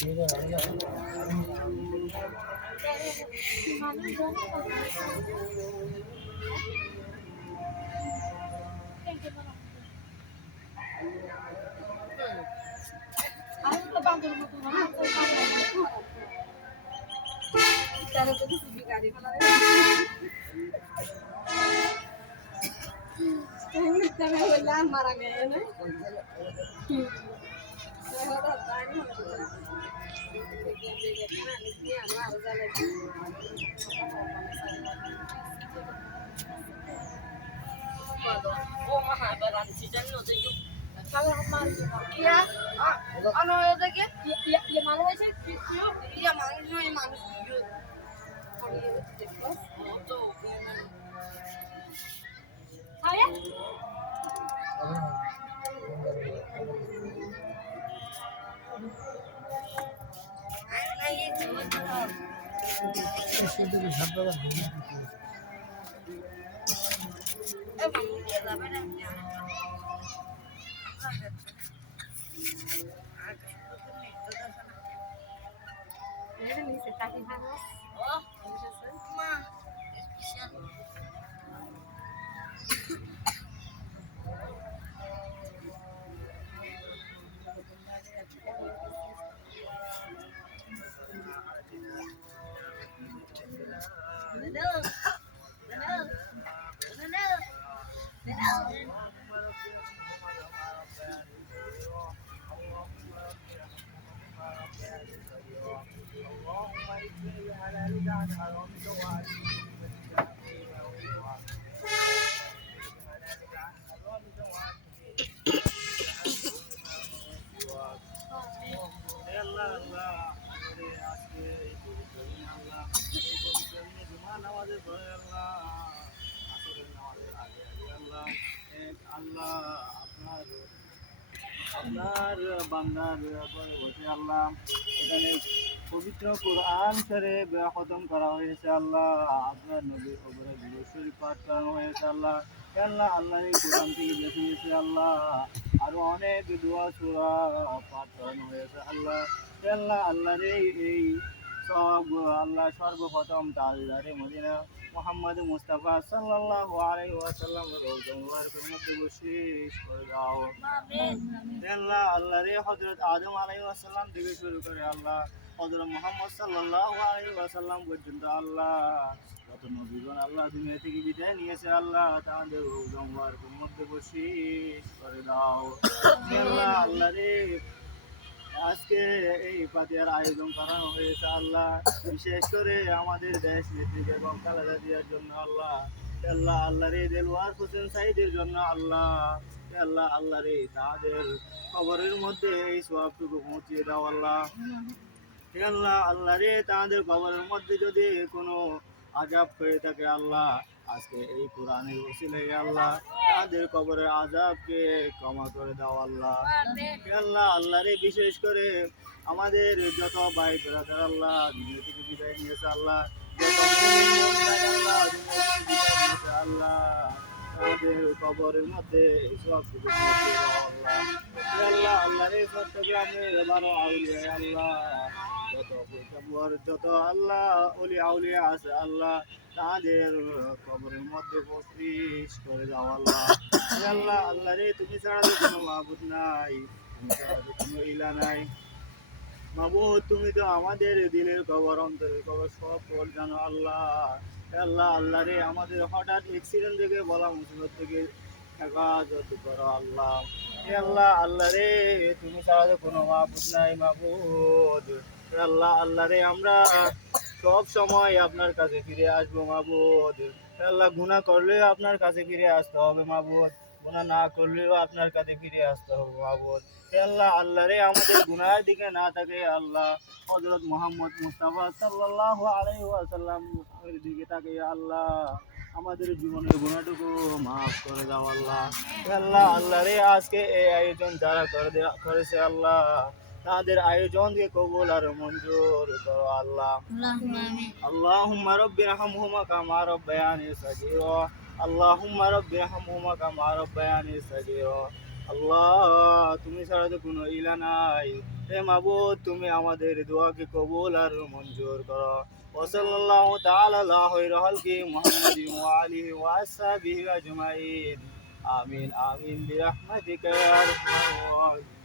আমি তো বান্দর মতো না তারে তো কিছু গাড়ি ফেলা তুমি বললা মারা গেছে না ও মহাবারান season নতে kalau kemarin iya ano ada ke ya mana sih iya mana sujud saya emang dia apa namanya ini bisa kasih panas oh mah spesial আপনার বান্দার বসে আল্লাহ এখানে পবিত্র কোরআন শরীফ খতম করা হয়েছে আল্লাহ আপনার নবীর খবরে দুরূদ শরীফ পাঠ করানো হয়েছে আল্লাহ আল্লাহ আল্লাহর এই কোরআন থেকে বেঁচে গেছে আল্লাহ আরো অনেক দোয়া সূরা পাঠ করানো হয়েছে আল্লাহ আল্লাহ আল্লাহর এই সব আল্লাহ সর্বপ্রথম তাজদারে মদিনা মোহাম্মদ মুস্তাফা সাল্লাল্লাহু আলাইহি ওয়াসাল্লাম রওজা মুবারকের মধ্যে বসিস করে দাও আমিন আল্লাহ আল্লাহ রে হযরত আদম আলাইহিস সালাম থেকে শুরু করে আল্লাহ হযরত মুহাম্মদ সাল্লাল্লাহু আলাইহি ওয়াসাল্লাম পর্যন্ত আল্লাহ যত নবীগণ আল্লাহ দুনিয়া থেকে বিদায় নিয়েছে আল্লাহ তাদের রওজা মুবারকের মধ্যে বসিস করে দাও আল্লাহ আল্লাহ রে আজকে এই পাতিয়ার আয়োজন করা হয়েছে আল্লাহ বিশেষ করে আমাদের দেশ নেত্রী এবং খালেদা জিয়ার জন্য আল্লাহ আল্লাহ আল্লাহ রে দেলওয়ার হোসেন সাইদের জন্য আল্লাহ আল্লাহ আল্লাহ রে তাদের কবরের মধ্যে এই সওয়াবটুকু পৌঁছিয়ে দাও আল্লাহ আল্লাহ আল্লাহ রে তাদের কবরের মধ্যে যদি কোনো আযাব হয়ে থাকে আল্লাহ আজকে এই কোরআনের ওসিলায় আল্লাহ তাদের কবরের আযাবকে ক্ষমা করে দাও আল্লাহ আল্লাহ আল্লাহ রে বিশেষ করে আমাদের যত ভাই ব্রাদার আল্লাহ দুনিয়া থেকে বিদায় নিয়েছে আল্লাহ যত মুমিন মুমিনাত আল্লাহ দুনিয়া থেকে বিদায় নিয়েছে আল্লাহ তাদের কবরের মধ্যে সব কিছু পৌঁছে দাও আল্লাহ আল্লাহ আল্লাহ রে চট্টগ্রামের 12 আউলিয়া আল্লাহ যত আল্লাহ ওলি আউলিয়া আছে আল্লাহ তাদের কবরের মধ্যে বসিস করে দাও আল্লাহ আল্লাহ আল্লাহ রে তুমি ছাড়া তো কোনো মাবুদ নাই তুমি ছাড়া তো কোনো ইলা নাই মাবুদ তুমি তো আমাদের দিলের খবর অন্তরের খবর সব খবর জানো আল্লাহ আল্লাহ আল্লাহ রে আমাদের হঠাৎ অ্যাক্সিডেন্ট থেকে বলা মুসিবত থেকে হেফাজত করো আল্লাহ আল্লাহ আল্লাহ রে তুমি ছাড়া তো কোনো মাবুদ নাই মাবুদ আল্লাহ আল্লাহ রে আমরা সব সময় আপনার কাছে ফিরে আসবো মাবুদ আল্লাহ গুনাহ করলেও আপনার কাছে ফিরে আসতে হবে মাবুদ গুনাহ না করলেও আপনার কাছে ফিরে আসতে হবে মাবুদ আল্লাহ আল্লাহ রে আমাদের গুনাহের দিকে না থাকে আল্লাহ হযরত মুহাম্মদ মুস্তাফা সাল্লাল্লাহু আলাইহি ওয়াসাল্লাম এর দিকে থাকে আল্লাহ আমাদের জীবনের গুনাহটুকু মাফ করে দাও আল্লাহ আল্লাহ আল্লাহ রে আজকে এই আয়োজন যারা করেছে আল্লাহ তাদের আয়োজনকে কবুল আর মঞ্জুর করো আল্লাহ আল্লাহুম্মা রাব্বিরহামহুমা কামা রাব্বায়ানি সাগীরা আল্লাহুম্মা রাব্বিরহামহুমা কামা রাব্বায়ানি সাগীরা আল্লাহ তুমি ছাড়া তো কোনো ইলা নাই। হে মাবুদ, তুমি আমাদের দোয়াকে কবুল আর মঞ্জুর করো। ওয়াসাল্লাল্লাহু তাআলা আলা খায়রি খালকি মুহাম্মাদিন ওয়া আলিহি ওয়া আসহাবিহি আজমাইন। আমিন আমিন বিরহমাতিকা ইয়া আরহামার রাহিমিন।